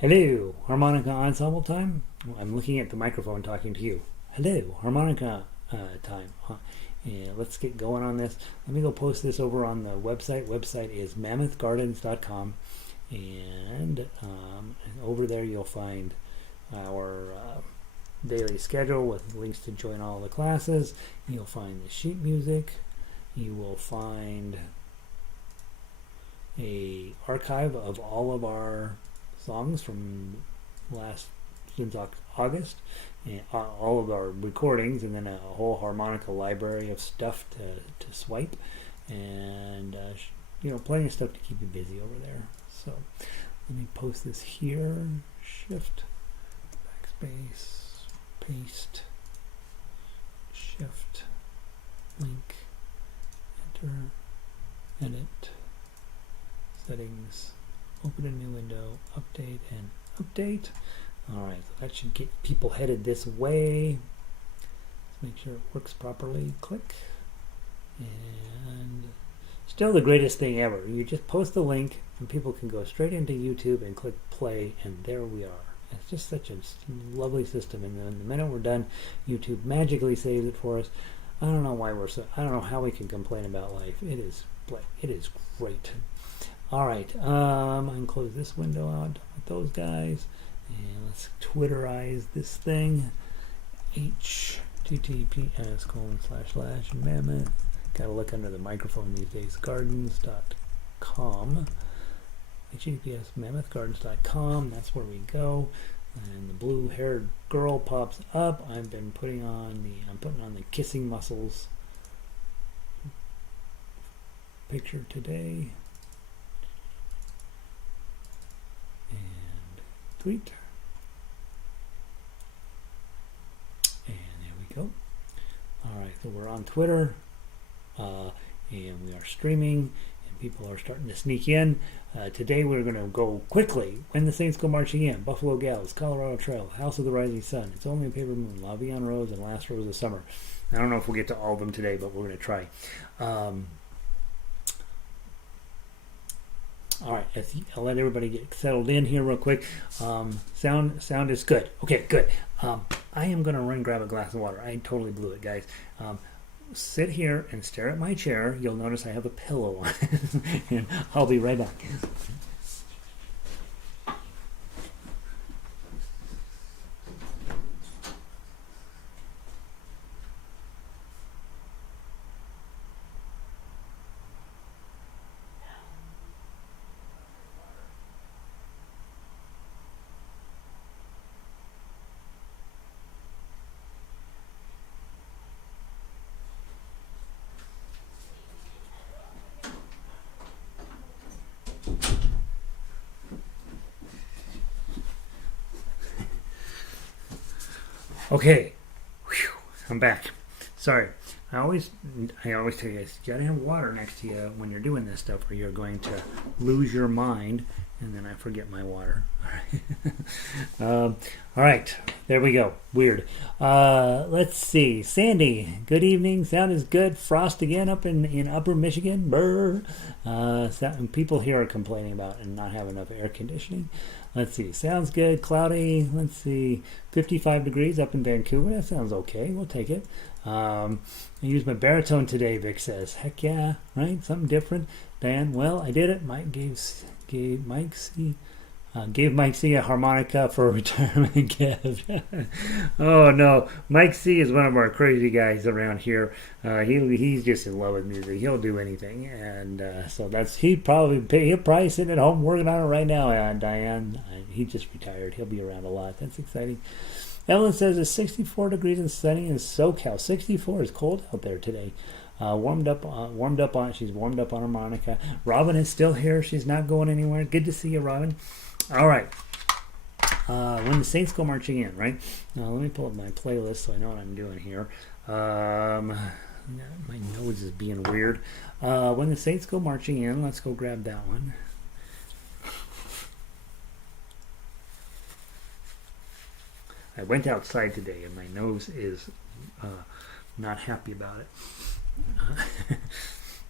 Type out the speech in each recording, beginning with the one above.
Hello, harmonica ensemble time. I'm looking at the microphone talking to you. Hello, harmonica time. Yeah, let's get going on this. Let me go post this over on the website. Website is mammothgardens.com, and over there you'll find our daily schedule with links to join all the classes. You'll find the sheet music. You will find a archive of all of our songs from since August, and all of our recordings, and then a whole harmonica library of stuff to swipe, and plenty of stuff to keep you busy over there. So let me post this here. Shift, backspace, paste, shift, link, enter, edit, settings, open a new window, update, and update. Alright, so that should get people headed this way. Let's make sure it works properly. Click. And still the greatest thing ever. You just post the link and people can go straight into YouTube and click play, and there we are. It's just such a lovely system, and then the minute we're done, YouTube magically saves it for us. I don't know why I don't know how we can complain about life. It is great. Alright, I can close this window out with those guys, and let's Twitterize this thing. https://mammoth. Gotta look under the microphone these days. Gardens.com. https mammothgardens.com. That's where we go. And the blue-haired girl pops up. I'm putting on the kissing muscles picture today. And tweet. And there we go. Alright, so we're on Twitter, and we are streaming, and people are starting to sneak in. Today we're going to go quickly. When the Saints Go Marching In, Buffalo Gals, Colorado Trail, House of the Rising Sun, It's Only a Paper Moon, Vie En Rose, and Last Rose of Summer. I don't know if we'll get to all of them today, but we're going to try. All right, I'll let everybody get settled in here real quick. Sound is good. Okay, good. I am going to run grab a glass of water. I totally blew it, guys. Sit here and stare at my chair. You'll notice I have a pillow on it. And I'll be right back. Okay, whew, I'm back. Sorry, I always tell you guys, you gotta have water next to you when you're doing this stuff, or you're going to lose your mind, and then I forget my water. All right, there we go. Weird. Let's see. Sandy, good evening. Sound is good. Frost again up in Upper Michigan. Brr. People here are complaining about and not have enough air conditioning. Let's see. Sounds good. Cloudy. Let's see. 55 degrees up in Vancouver. That sounds okay. We'll take it. I used my baritone today, Vic says. Heck yeah. Right? Something different. Dan, well, I did it. Mike gave Mike C a harmonica for a retirement gift. Oh no, Mike C is one of our crazy guys around here. He's just in love with music. He'll do anything, and so he'll probably sitting at home working on it right now. Diane, he just retired. He'll be around a lot. That's exciting. Evelyn says it's 64 degrees and sunny in SoCal. 64 is cold out there today. She's warmed up on harmonica. Robin is still here. She's not going anywhere. Good to see you, Robin. All right. When the Saints Go Marching In, right? Now, let me pull up my playlist so I know what I'm doing here. My nose is being weird. When the Saints Go Marching In, let's go grab that one. I went outside today and my nose is not happy about it.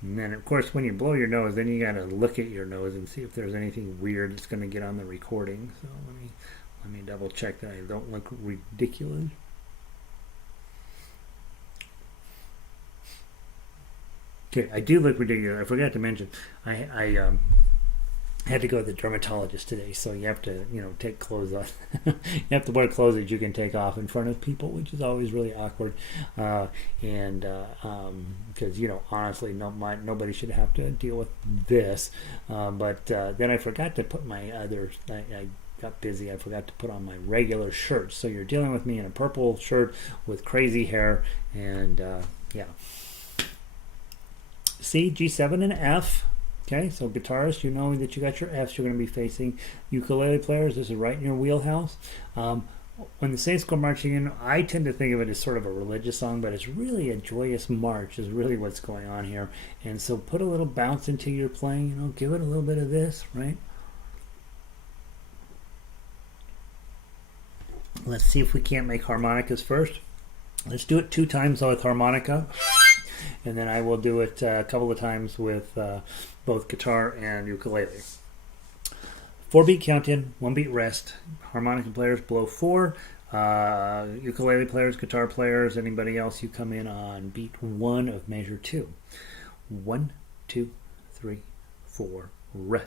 And then, of course, when you blow your nose, then you got to look at your nose and see if there's anything weird that's going to get on the recording. So let me double check that I don't look ridiculous. Okay, I do look ridiculous. I forgot to mention, I had to go to the dermatologist today, so you have to, take clothes off. You have to wear clothes that you can take off in front of people, which is always really awkward. Because honestly, nobody should have to deal with this. But then I forgot to put my other. I got busy. I forgot to put on my regular shirt. So you're dealing with me in a purple shirt with crazy hair, and yeah. C, G7, and F. Okay, so guitarists, you know that you got your Fs you're going to be facing. Ukulele players, this is right in your wheelhouse. When the Saints go marching in, I tend to think of it as sort of a religious song, but it's really a joyous march is really what's going on here. And so put a little bounce into your playing, give it a little bit of this, right? Let's see if we can't make harmonicas first. Let's do it 2 times with harmonica. And then I will do it a couple of times with both guitar and ukulele. 4-beat count in, 1-beat rest. Harmonica players blow 4. Ukulele players, guitar players, anybody else, you come in on beat 1 of measure 2. 1, 2, 3, 4, rest.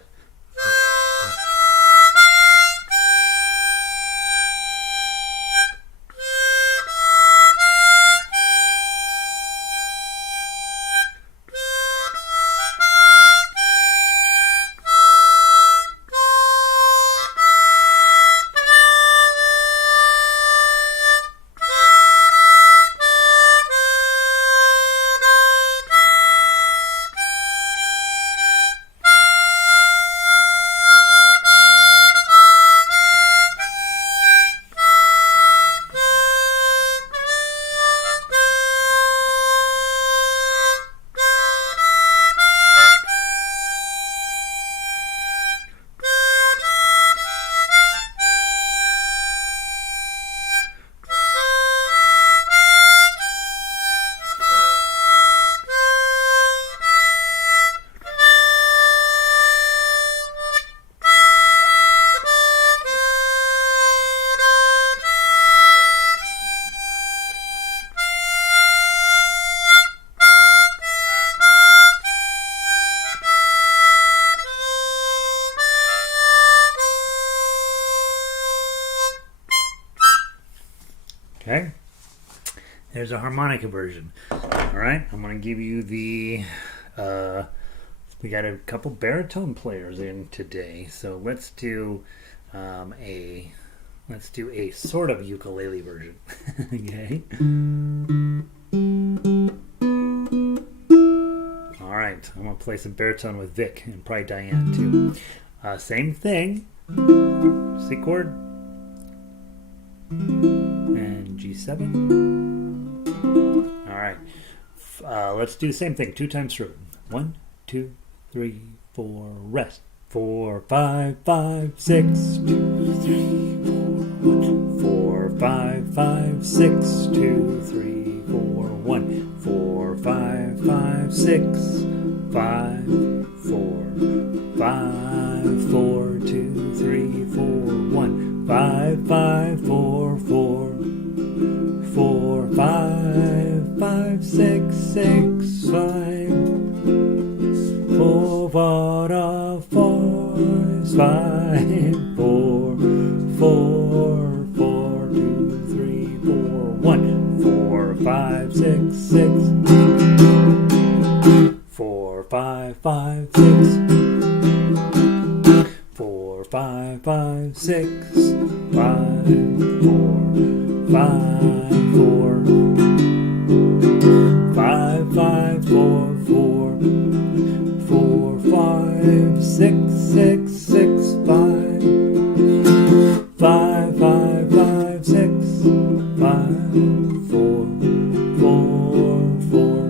Okay, there's a harmonica version. All right, I'm going to give you the. We got a couple baritone players in today, so let's do a sort of ukulele version. Okay. All right, I'm going to play some baritone with Vic and probably Diane too. Same thing. C chord. And G7. All right. Let's do the same thing 2 times through. 1, 2, 3, 4, rest. 4, 5, 5, 6, 2, 3, 4, 1. 4, 5, 5, 6, 2, 3, 4, 1. 4, 5, 5, 6, 5, 4, 5, 4, 2, 3, 4, 1. 5, 5, 4, 4, 4, 5, 5, 6, 6, 5, 4, 4, 4, 5, 4, 4, 4, 2, 3, 4, 1. 4, 5, 6, 6, 4, 5, 5, 6, 4, 5, 5, 6, 5, 4, 5, 4, 5, 5, 4, 4, 4, 5, 6, 6, 6, 5, 5, 5, 5, 6, 5, 4, 4, 4.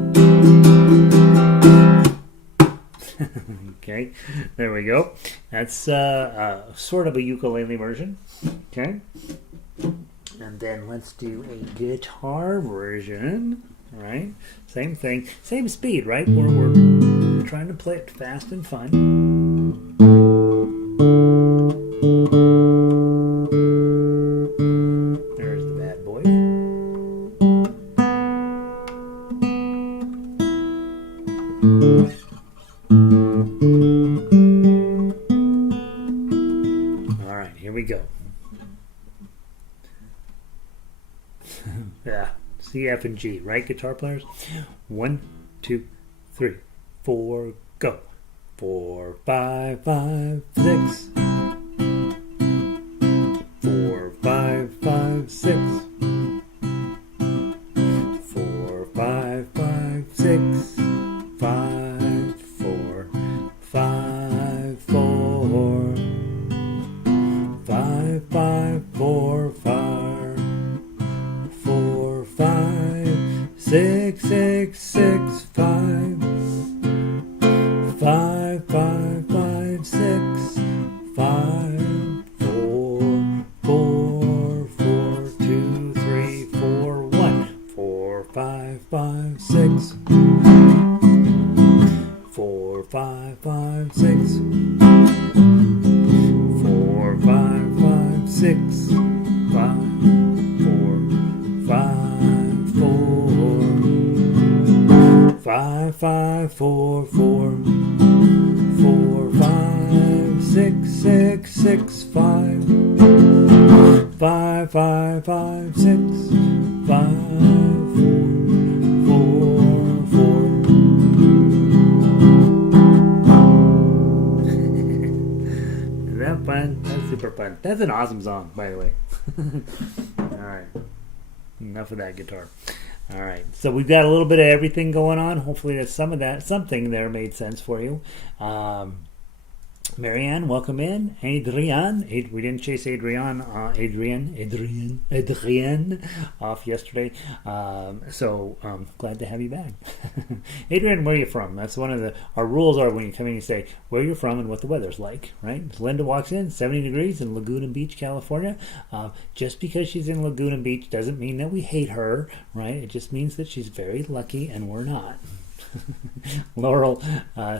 Okay, there we go. That's sort of a ukulele version. Okay. And then let's do a guitar version. Right? Same thing. Same speed, right? We're trying to play it fast and fun. There's the bad boy. All right, here we go. Yeah, C, F, and G, right, guitar players? 1, 2, 3, 4, go. 4, 5, 5, 6. 4, 5, 5, 6. 4, 5, 5, 6. 5, 4, 5, 4. 5, 5, 4, 5. 4, 5, 6, 6, 6, 5. 5, 5, 5, 6, 5, 4, 4, 4, 2, 3, 4, 1. 4, 5, 5, 6. 4, 5, 5, 6. 4, 5, 5, 6. 5, 4, 5, 4. 5, 5, 4, 4. 4, 5, 6, 6, 6, 5. 5, 5, 5, 6. 5, 4, 4, 4. Is that fun? That's super fun. That's an awesome song, by the way. All right. Enough of that guitar. All right. So we've got a little bit of everything going on. Hopefully that something there made sense for you. Marianne, welcome in. Adrienne. We didn't chase Adrienne off yesterday. So glad to have you back. Adrienne, where are you from? That's one of our rules are when you come in, you say where you're from and what the weather's like, right? Linda walks in, 70 degrees in Laguna Beach, California. Just because she's in Laguna Beach doesn't mean that we hate her, right? It just means that she's very lucky and we're not. Laurel,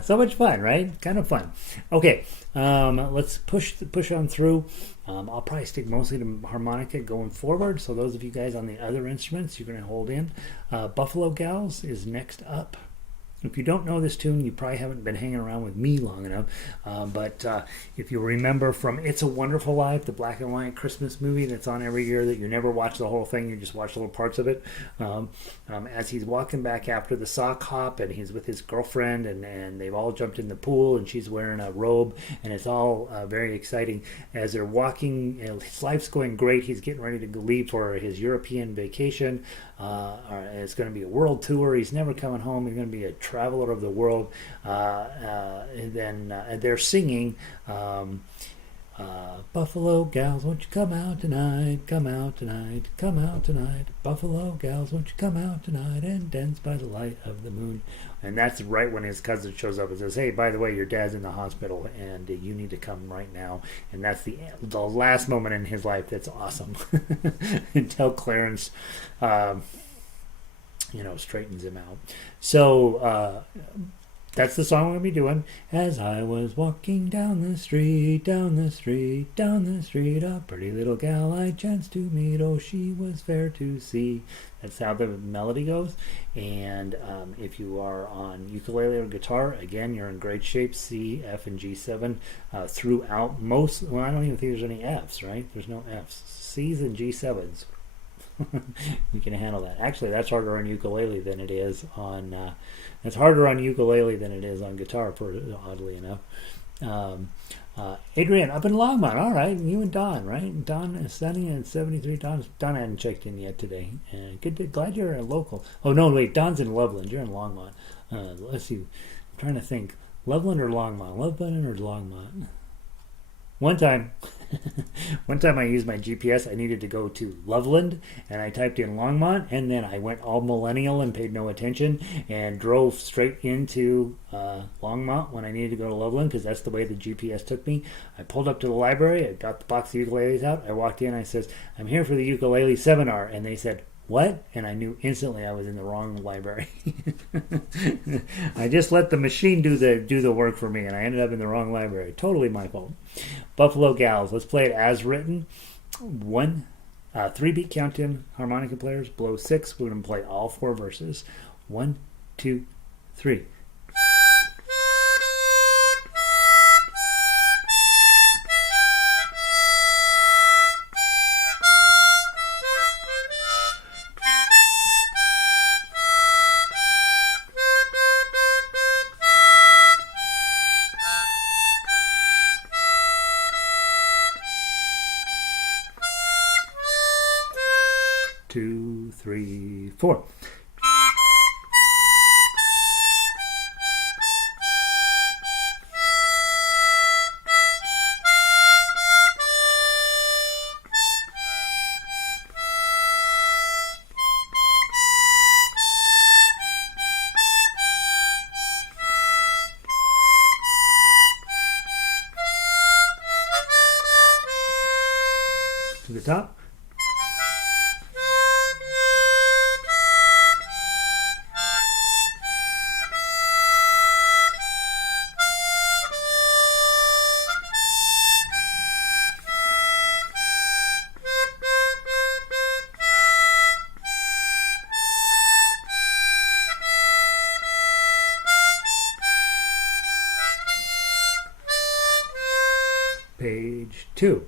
so much fun, right? Kind of fun. Okay, let's push on through. I'll probably stick mostly to harmonica going forward. So those of you guys on the other instruments, you're going to hold in. Buffalo Gals is next up. If you don't know this tune, you probably haven't been hanging around with me long enough. But if you remember from It's a Wonderful Life, the black and white Christmas movie that's on every year that you never watch the whole thing, you just watch little parts of it. As he's walking back after the sock hop and he's with his girlfriend and they've all jumped in the pool and she's wearing a robe and it's all very exciting. As they're walking, his life's going great. He's getting ready to leave for his European vacation. It's going to be a world tour. He's never coming home. He's going to be a traveler of the world. And then they're singing, Buffalo Gals, won't you come out tonight? Come out tonight. Come out tonight. Buffalo Gals, won't you come out tonight and dance by the light of the moon? And that's right when his cousin shows up and says, hey, by the way, your dad's in the hospital and you need to come right now. And that's the last moment in his life that's awesome. Until Clarence, straightens him out. So that's the song we're going to be doing. As I was walking down the street, a pretty little gal I chanced to meet. Oh, she was fair to see. That's how the melody goes. And if you are on ukulele or guitar, again, you're in great shape. C, F, and G7 throughout most. Well, I don't even think there's any Fs, right? There's no Fs. C's and G7s. You can handle that. Actually, that's harder on ukulele than it is on. It's harder on ukulele than it is on guitar, oddly enough. Adrian, up in Longmont. All right, you and Don, right? Don is sunny and 73. Don hadn't checked in yet today. Glad you're a local. Oh no, wait, Don's in Loveland. You're in Longmont. Let's see. I'm trying to think. Loveland or Longmont? Loveland or Longmont? One time I used my GPS. I needed to go to Loveland, and I typed in Longmont, and then I went all millennial and paid no attention and drove straight into Longmont when I needed to go to Loveland because that's the way the GPS took me. I pulled up to the library. I got the box of ukuleles out. I walked in. I says, I'm here for the ukulele seminar. And they said, what? And I knew instantly I was in the wrong library. I just let the machine do the work for me, and I ended up in the wrong library. Totally my fault. Buffalo Gals. Let's play it as written. 3-beat count-in. Harmonica players, blow 6. We're going to play all 4 verses. 1, 2, 3. Two, three, 4. To the top. Page 2.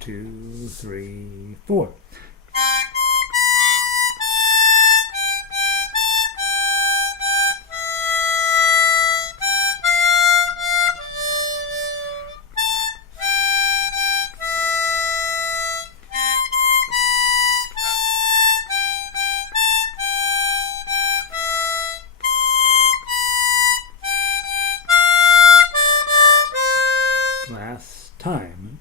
Two, three, 4. Last time.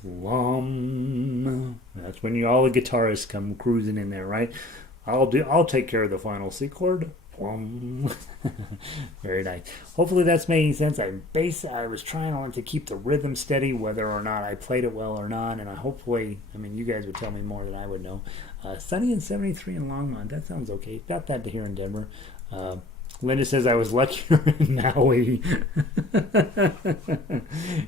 Plum. That's when all the guitarists come cruising in there, right? I'll take care of the final C chord. Plum. Very nice. Hopefully that's making sense. I was trying to keep the rhythm steady, whether or not I played it well or not, and you guys would tell me more than I would know. Sunny and 73 in Longmont. That sounds okay. Got that to here in Denver. Linda says I was luckier in Maui.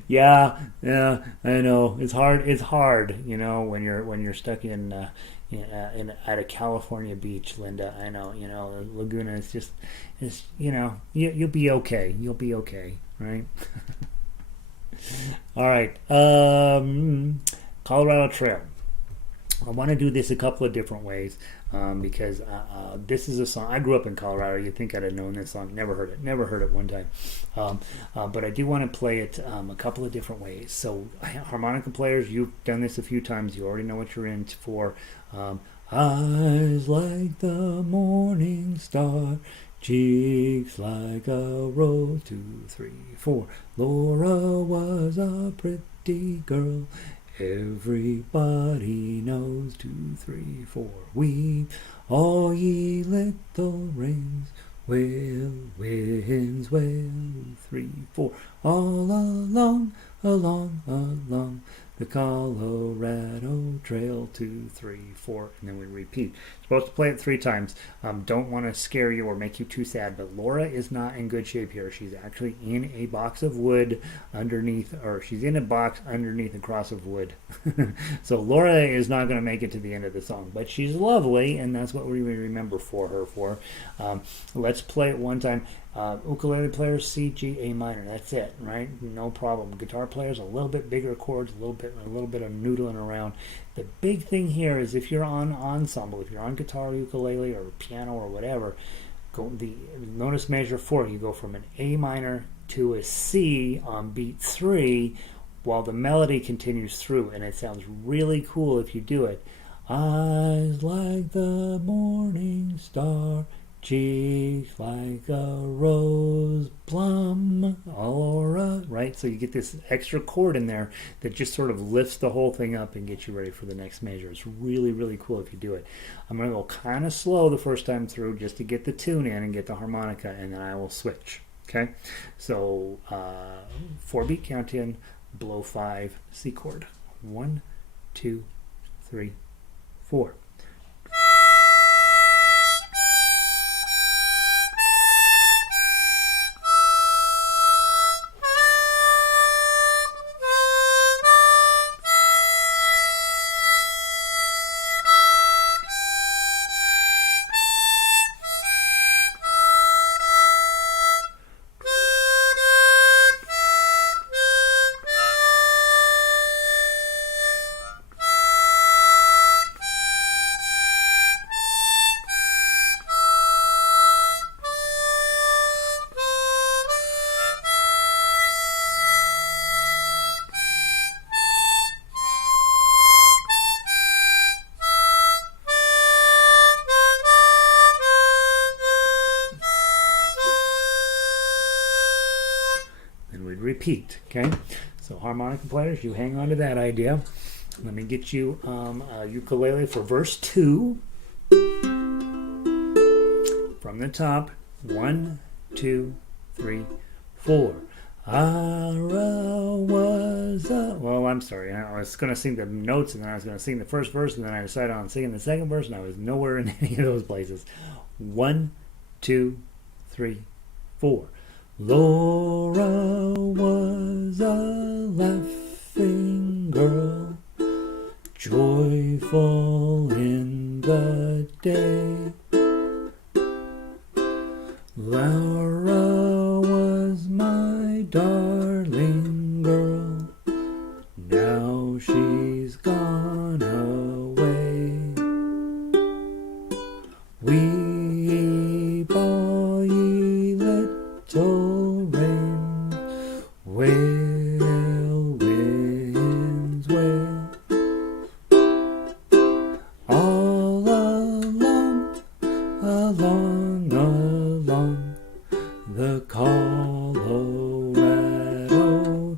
yeah, I know. It's hard, when you're stuck in at a California beach, Linda. I know, Laguna is you'll be okay. You'll be okay, right? All right. Colorado Trail. I want to do this a couple of different ways because this is a song. I grew up in Colorado. You'd think I'd have known this song. Never heard it. Never heard it one time. But I do want to play it a couple of different ways. So harmonica players, you've done this a few times. You already know what you're in for. Eyes like the morning star, cheeks like a rose. 2, 3, 4. Laura was a pretty girl. Everybody knows. 2, 3, 4. We, all ye little rains, winds, 3, 4. All along, along the Colorado Trail. 2, 3, 4, and then we repeat. Supposed to play it 3 times. Don't want to scare you or make you too sad, but Laura is not in good shape here. She's actually in a box of wood underneath, or she's in a box underneath a cross of wood. So Laura is not going to make it to the end of the song, but she's lovely, and that's what we remember for her for. Let's play it one time. Ukulele players, C, G, A minor. That's it, right? No problem. Guitar players, a little bit bigger chords, a little bit of noodling around. The big thing here is if you're on ensemble, if you're on guitar, ukulele, or piano, or whatever, notice measure 4. You go from an A minor to a C on beat 3, while the melody continues through, and it sounds really cool if you do it. Eyes like the morning star, cheeks like a rose plum, Aura, right? So you get this extra chord in there that just sort of lifts the whole thing up and gets you ready for the next measure. It's really, really cool if you do it. I'm going to go kind of slow the first time through just to get the tune in and get the harmonica, and then I will switch. Okay? So 4-beat count in, below 5, C chord. 1, 2, 3, 4. Repeat. Okay, so harmonica players, you hang on to that idea. Let me get you a ukulele for verse 2 from the top. 1, 2, 3, 4. Well, I'm sorry. I was going to sing the notes, and then I was going to sing the first verse, and then I decided on singing the second verse, and I was nowhere in any of those places. 1, 2, 3, 4. Laura was a laughing girl, joyful in the day. Laura was my darling girl, now she's gone away. Weep all ye little rain, wail, winds, wail. All along, along the Colorado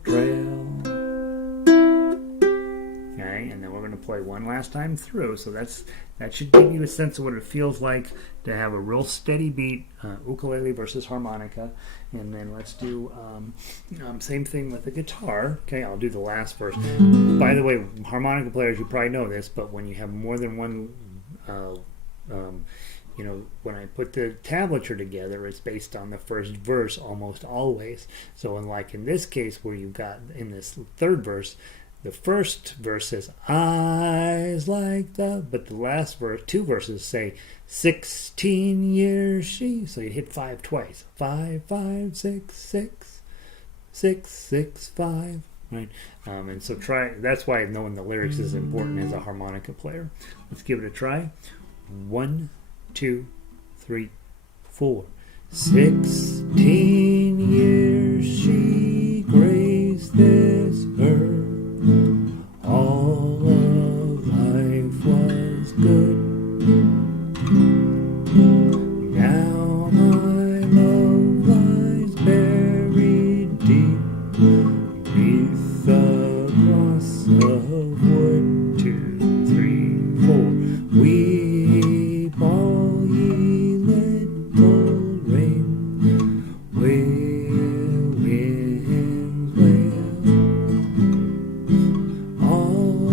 Trail. Okay, and then we're going to play one last time through. So that should give you a sense of what it feels like to have a real steady beat, ukulele versus harmonica. And then let's do same thing with the guitar. Okay, I'll do the last verse. By the way, harmonica players, you probably know this, but when you have more than one, when I put the tablature together, it's based on the first verse almost always. So in this case, where you've got in this third verse, the first verse says eyes like the, but the last verse, 2 verses say 16 years she. So you hit 5 twice. 5, 5, 6, 6, 6, 6, 5. right? And so that's why knowing the lyrics is important as a harmonica player. Let's give it a try. 1, 2, 3, 4. 16 years she graced this earth. All of life was good. Now my love lies buried deep beneath the cross of wood. 2, 3, 4. Weep all ye little rain. Wail, winds, wail. All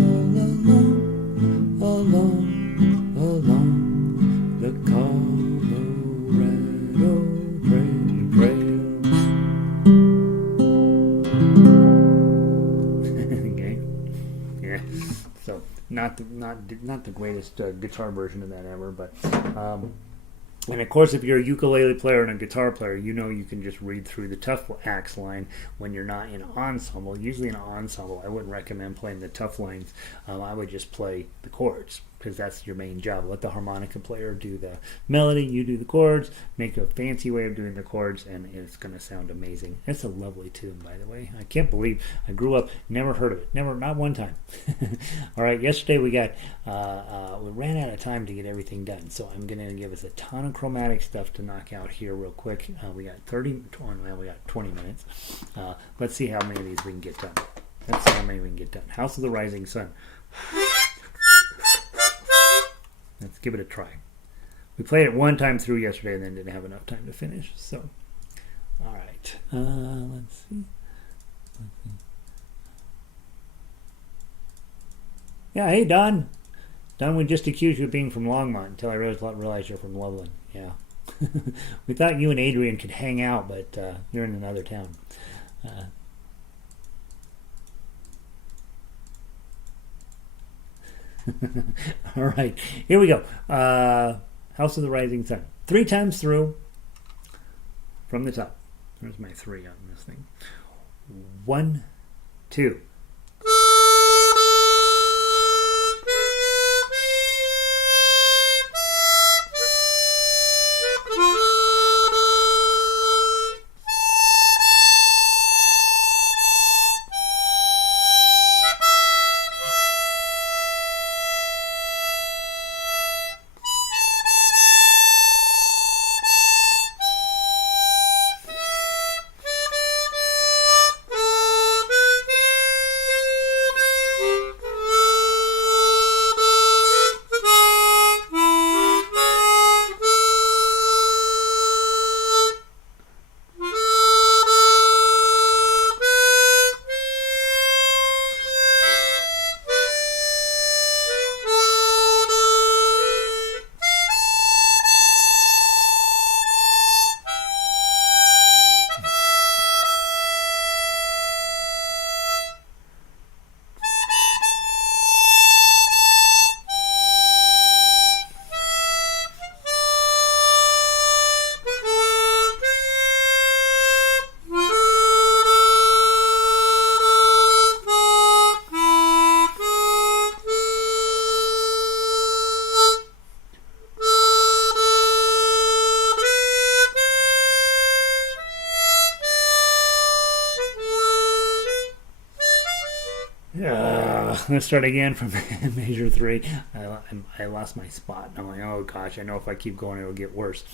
along the Colorado Trail. Okay. Yeah. So not the greatest guitar version of that ever, but and of course, if you're a ukulele player and a guitar player, you know you can just read through the tough axe line when you're not in ensemble. Usually in ensemble, I wouldn't recommend playing the tough lines. I would just play the chords, because that's your main job. Let the harmonica player do the melody, you do the chords, make a fancy way of doing the chords, and it's going to sound amazing. It's a lovely tune, by the way. I can't believe I grew up, never heard of it. Not one time. All right, yesterday we ran out of time to get everything done, so I'm going to give us a ton of chromatic stuff to knock out here real quick. We got 20 minutes. Let's see how many of these we can get done. House of the Rising Sun. Let's give it a try. We played it one time through yesterday and then didn't have enough time to finish. So, all right. Let's see. Yeah, hey, Don. Don, we just accused you of being from Longmont until I realized you're from Loveland. Yeah. We thought you and Adrian could hang out, but you're in another town. All right, here we go. House of the Rising Sun. 3 times through from the top. There's my 3 on this thing. 1, 2. Let's start again from measure 3. I lost my spot. I'm like, oh gosh, I know if I keep going, it'll get worse.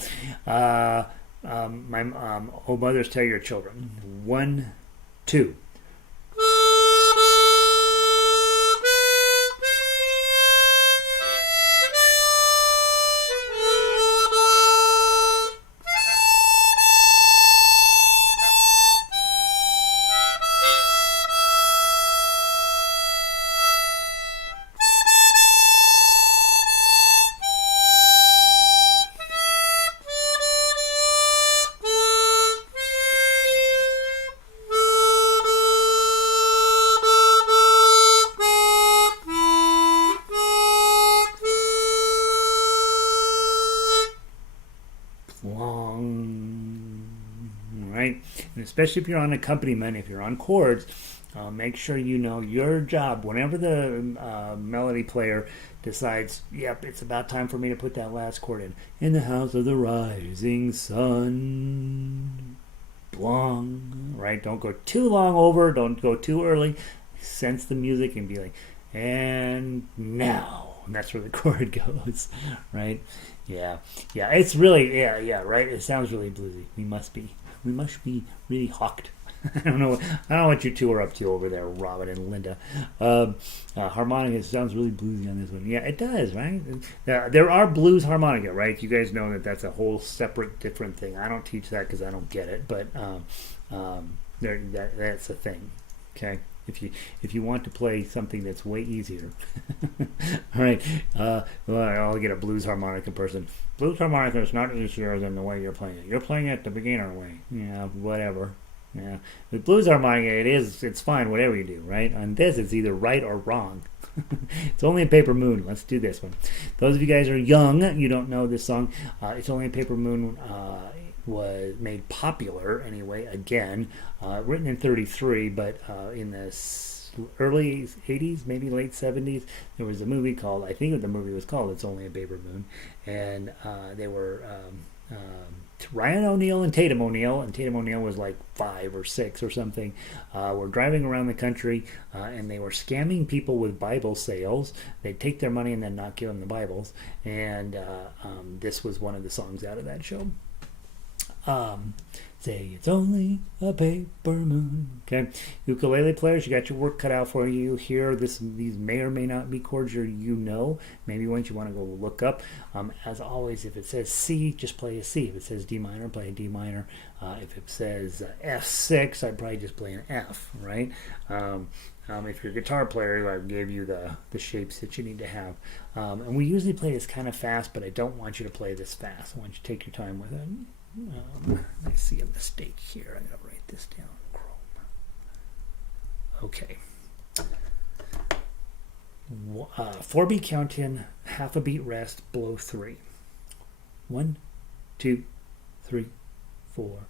Oh, mothers, tell your children. 1, 2. Long, right? And especially if you're on accompaniment, if you're on chords, make sure you know your job. Whenever the melody player decides, yep, it's about time for me to put that last chord in the house of the rising sun, long, right? Don't go too long over, don't go too early. Sense the music and be like, and now. And that's where the chord goes, right? Yeah, yeah. It's really, yeah, right. It sounds really bluesy. We must be really hooked. I don't know what you two are up to over there, Robin and Linda. Harmonica sounds really bluesy on this one. Yeah, it does, right? There are blues harmonica, right? You guys know that that's a whole separate, different thing. I don't teach that because I don't get it, but that's a thing. Okay. If you want to play something that's way easier, all right. I'll get a blues harmonica person. Blues harmonica is not easier than the way you're playing it. You're playing it the beginner way. Yeah, whatever. Yeah, with blues harmonica, it's fine whatever you do, right? On this, it's either right or wrong. It's Only a Paper Moon. Let's do this one. Those of you guys are young, you don't know this song. It's Only a Paper Moon. Was made popular anyway. Again, written in '33, but in the early '80s, maybe late '70s, there was a movie called. I think the movie was called "It's Only a Paper Moon," and they were. Ryan O'Neal and Tatum O'Neal was like 5 or 6 or something, were driving around the country, and they were scamming people with Bible sales. They'd take their money and then not give them the Bibles, and this was one of the songs out of that show. Say it's only a paper moon. Okay, ukulele players, you got your work cut out for you here. These may or may not be chords you know. Maybe ones you want to go look up. As always, if it says C, just play a C. If it says D minor, play a D minor. If it says F6, I'd probably just play an F. Right. If you're a guitar player, I gave you the shapes that you need to have. And we usually play this kind of fast, but I don't want you to play this fast. I want you to take your time with it. I see a mistake here. I'm going to write this down. Okay. 4-beat count in, half a beat rest, blow 3. 1, 2, 3, 4.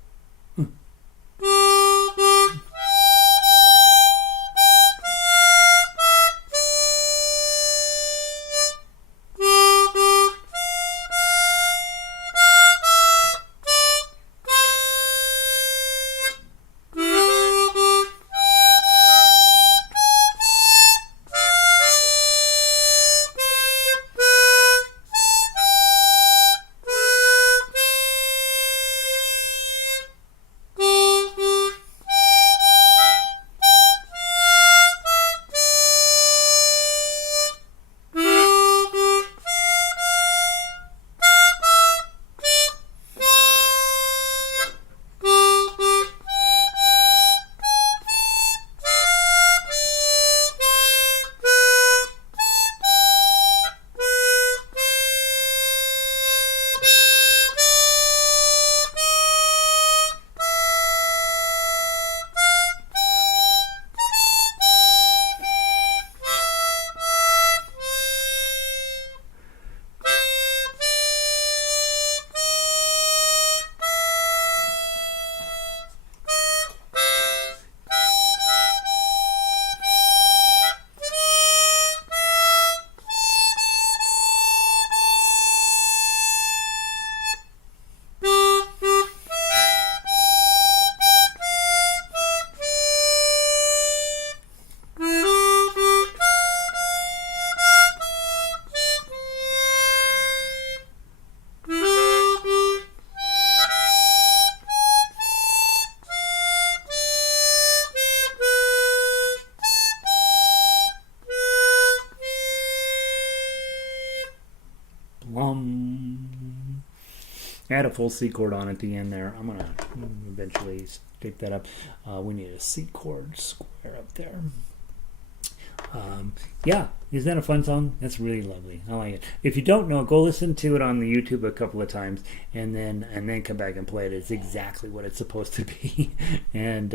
Add a full C chord on at the end there. I'm going to eventually tape that up. We need a C chord square up there. Yeah, isn't that a fun song? That's really lovely. I like it. If you don't know, go listen to it on the YouTube a couple of times, and then come back and play it. It's exactly what it's supposed to be. And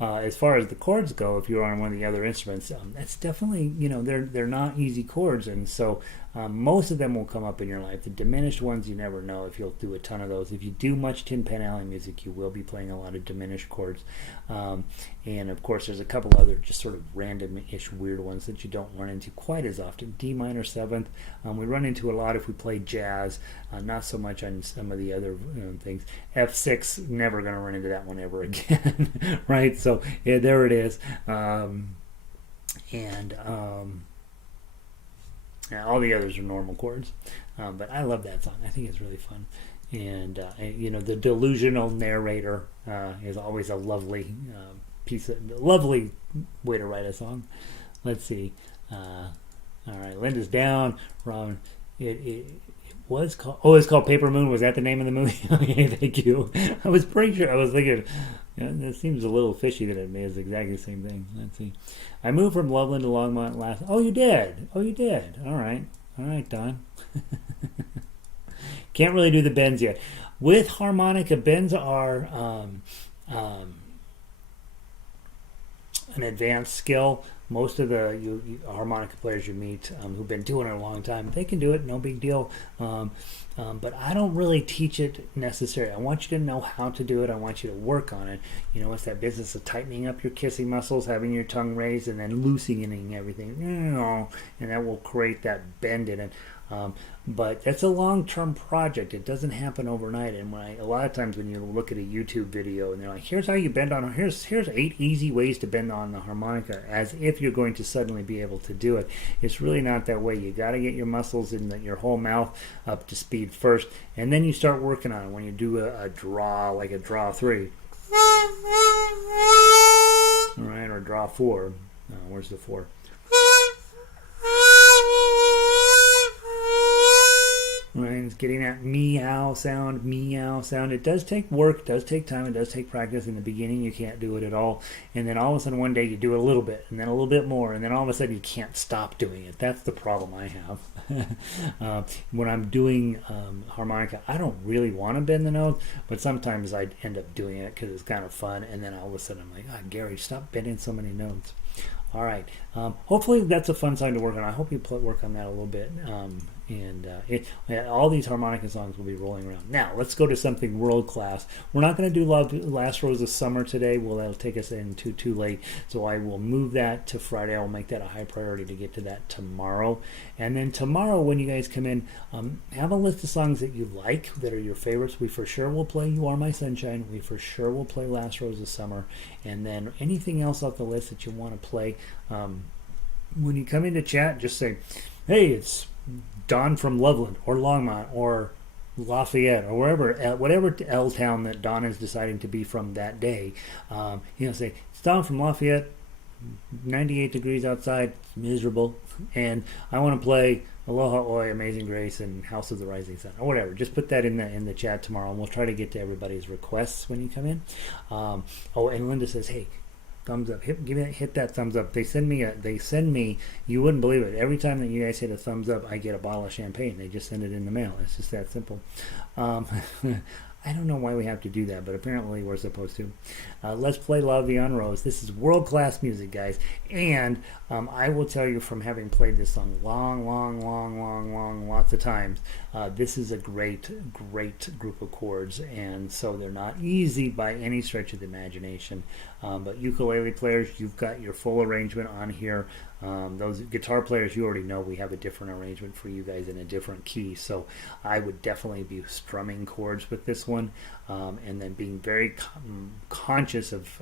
as far as the chords go, if you're on one of the other instruments, that's definitely, they're not easy chords, and so most of them will come up in your life. The diminished ones, you never know if you'll do a ton of those. If you do much Tin Pan Alley music, you will be playing a lot of diminished chords. And of course, there's a couple other just sort of random-ish weird ones that you don't run into quite as often. D minor seventh, we run into a lot if we play jazz, not so much on some of the other things. F6, never going to run into that one ever again, right? So yeah, there it is. Yeah, all the others are normal chords, but I love that song. I think it's really fun. And the delusional narrator is always a lovely lovely way to write a song. Let's see. All right, Linda's down. Robin, it was called. Oh, it's called Paper Moon. Was that the name of the movie? Okay, thank you. I was pretty sure. I was thinking. That seems a little fishy that it is exactly the same thing. Let's see. I moved from Loveland to Longmont last. Oh, you did. All right, Don. Can't really do the bends yet. With harmonica, bends are an advanced skill. Most of the harmonica players you meet who've been doing it a long time, they can do it, no big deal. But I don't really teach it necessarily. I want you to know how to do it. I want you to work on it. It's that business of tightening up your kissing muscles, having your tongue raised, and then loosening everything. And that will create that bend in it. But that's a long-term project. It doesn't happen overnight. And a lot of times when you look at a YouTube video and they're like, here's how you bend on, here's 8 easy ways to bend on the harmonica, as if you're going to suddenly be able to do it. It's really not that way. You got to get your muscles in your whole mouth up to speed first, and then you start working on it. When you do a draw, like a draw 3, all right, or draw 4. Where's the 4? Right, it's getting that meow sound. It does take work, it does take time, it does take practice. In the beginning, you can't do it at all. And then all of a sudden, one day, you do it a little bit, and then a little bit more, and then all of a sudden, you can't stop doing it. That's the problem I have. When I'm doing harmonica, I don't really want to bend the notes, but sometimes I end up doing it because it's kind of fun, and then all of a sudden, I'm like, Gary, stop bending so many notes. All right. Hopefully that's a fun song to work on. I hope you work on that a little bit. All these harmonica songs will be rolling around. Now, let's go to something world class. We're not going to do Last Rose of Summer today. That'll take us into too late. So I will move that to Friday. I'll make that a high priority to get to that tomorrow. And then tomorrow, when you guys come in, have a list of songs that you like, that are your favorites. We for sure will play You Are My Sunshine. We for sure will play Last Rose of Summer. And then anything else off the list that you want to play. When you come into chat, just say, hey, it's Don from Loveland or Longmont or Lafayette or whatever L town that Don is deciding to be from that day. Say, it's Don from Lafayette, 98 degrees outside, it's miserable, and I want to play Aloha Oi, Amazing Grace, and House of the Rising Sun, or whatever. Just put that in the chat tomorrow, and we'll try to get to everybody's requests when you come in. And Linda says, hey, thumbs up. Hit that thumbs up. They send me, you wouldn't believe it. Every time that you guys hit a thumbs up, I get a bottle of champagne. They just send it in the mail. It's just that simple. I don't know why we have to do that, but apparently we're supposed to. Let's play Vie En Rose. This is world-class music, guys. And I will tell you, from having played this song lots of times, this is a great group of chords. And so they're not easy by any stretch of the imagination. But ukulele players, you've got your full arrangement on here. Those guitar players, you already know we have a different arrangement for you guys in a different key. So I would definitely be strumming chords with this one, and then being very conscious of,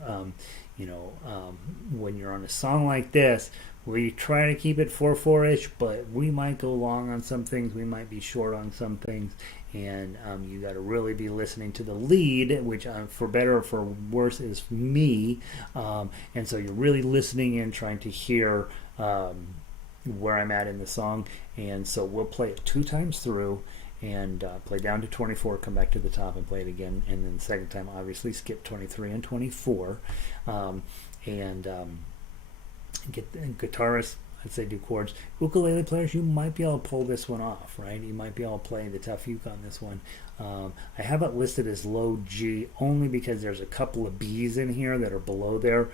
when you're on a song like this, we try to keep it 4/4-ish, but we might go long on some things, we might be short on some things, and you got to really be listening to the lead, which for better or for worse is me, and so you're really listening and trying to hear where I'm at in the song. And so we'll play it 2 times through and play down to 24, come back to the top and play it again, and then the second time obviously skip 23 and 24, get the guitarist. let's say do chords. Ukulele players, you might be able to pull this one off, right? You might be able to play the tough uke on this one. I have it listed as low G only because there's a couple of B's in here that are below there.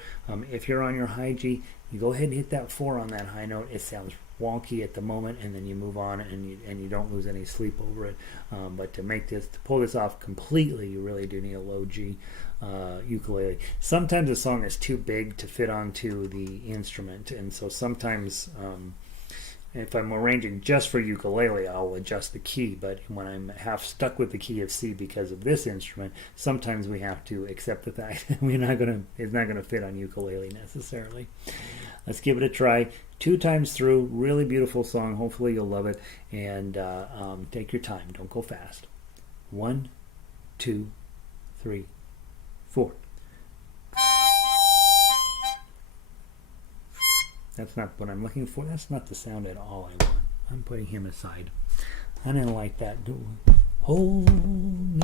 If you're on your high G, you go ahead and hit that 4 on that high note. It sounds wonky at the moment, and then you move on, and you don't lose any sleep over it. But to pull this off completely, you really do need a low G ukulele. Sometimes a song is too big to fit onto the instrument, and so sometimes if I'm arranging just for ukulele, I'll adjust the key. But when I'm half stuck with the key of C because of this instrument, sometimes we have to accept the fact that it's not gonna fit on ukulele necessarily. Let's give it a try. 2 times through. Really beautiful song. Hopefully you'll love it. And take your time. Don't go fast. 1, 2, 3, 4. That's not what I'm looking for. That's not the sound at all I want. I'm putting him aside. I didn't like that. Hold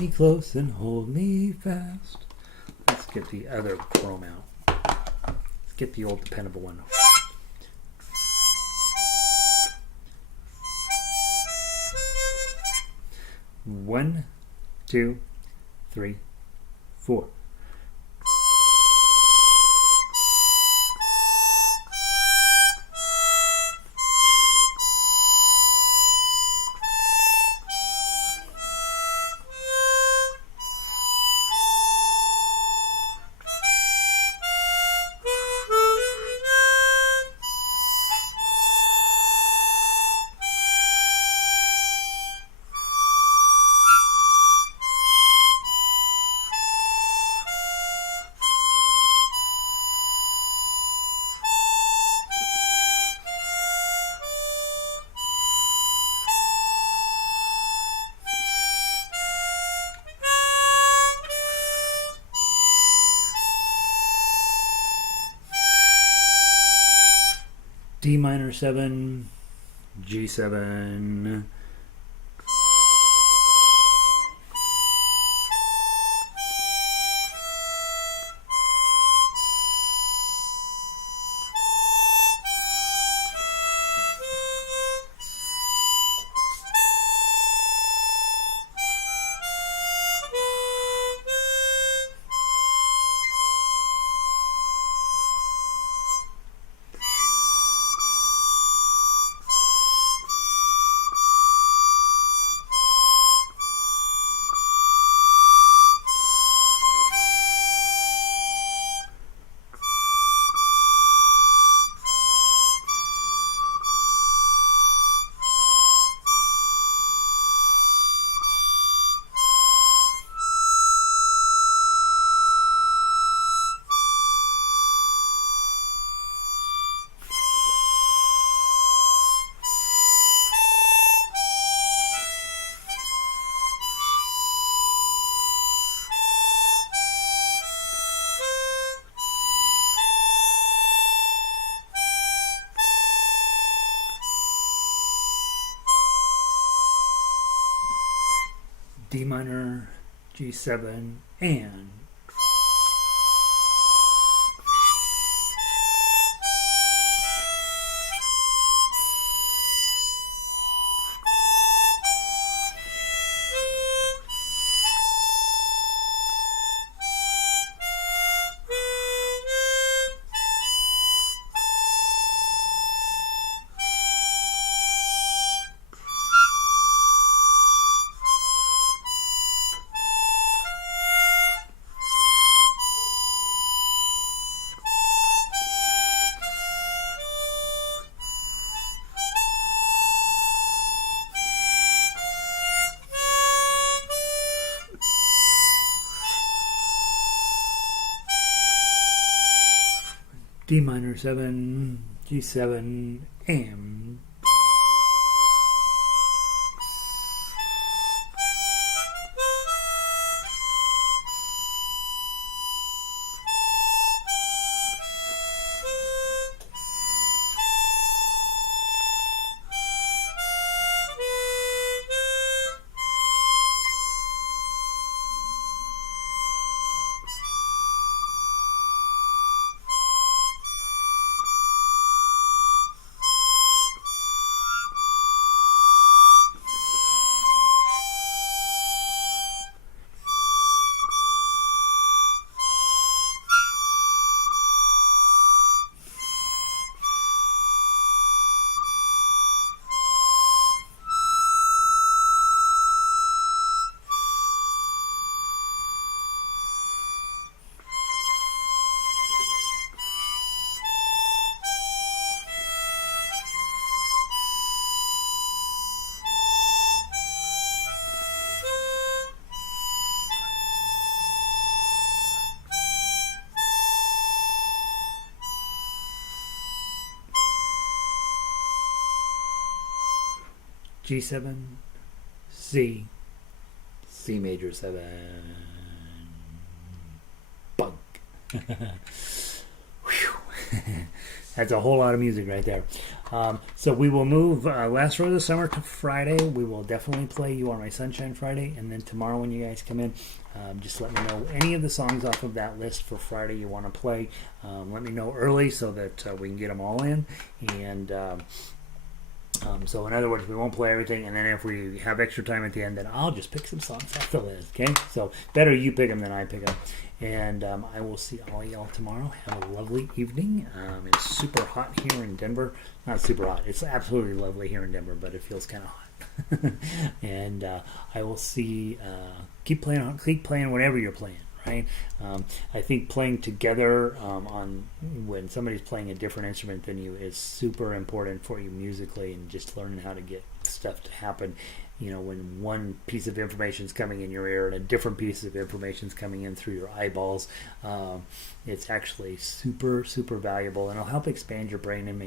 me close and hold me fast. Let's get the other chrome out. Let's get the old dependable one. 1, 2, 3, 4. D minor 7, G7, D minor, G7, and D minor 7, G7, and G7, C, C major 7, bunk. That's a whole lot of music right there. So we will move Last Rose of Summer to Friday. We will definitely play You Are My Sunshine Friday. And then tomorrow when you guys come in, just let me know any of the songs off of that list for Friday you want to play. Let me know early so that we can get them all in. And so in other words, we won't play everything. And then if we have extra time at the end, then I'll just pick some songs off the list. Okay? So better you pick them than I pick them. And I will see all y'all tomorrow. Have a lovely evening. It's super hot here in Denver. Not super hot. It's absolutely lovely here in Denver, but it feels kind of hot. And I will see. Keep playing whatever you're playing. Right? I think playing together on when somebody's playing a different instrument than you is super important for you musically, and just learning how to get stuff to happen. You know, when one piece of information is coming in your ear and a different piece of information is coming in through your eyeballs, it's actually super, super valuable, and it'll help expand your brain and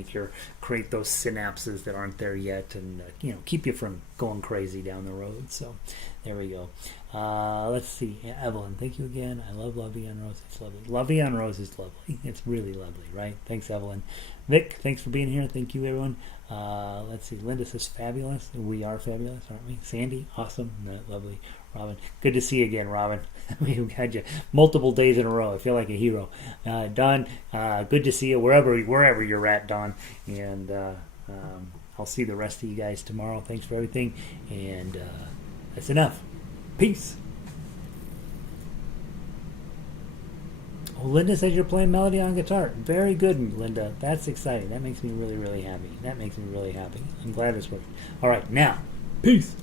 create those synapses that aren't there yet, and keep you from going crazy down the road. So there we go. Let's see. Evelyn, thank you again. I love Vie En Rose. It's lovely. Vie En Rose is lovely. It's really lovely, right? Thanks, Evelyn. Vic, thanks for being here. Thank you, everyone. Let's see. Linda says fabulous. We are fabulous, aren't we? Sandy, awesome. Lovely. Robin, good to see you again, Robin. We've had you multiple days in a row. I feel like a hero. Don, good to see you wherever you're at, Don. And I'll see the rest of you guys tomorrow. Thanks for everything. And that's enough. Peace. Oh, Linda says you're playing melody on guitar. Very good, Linda. That's exciting. That makes me really, really happy. I'm glad it's working. All right, now, peace.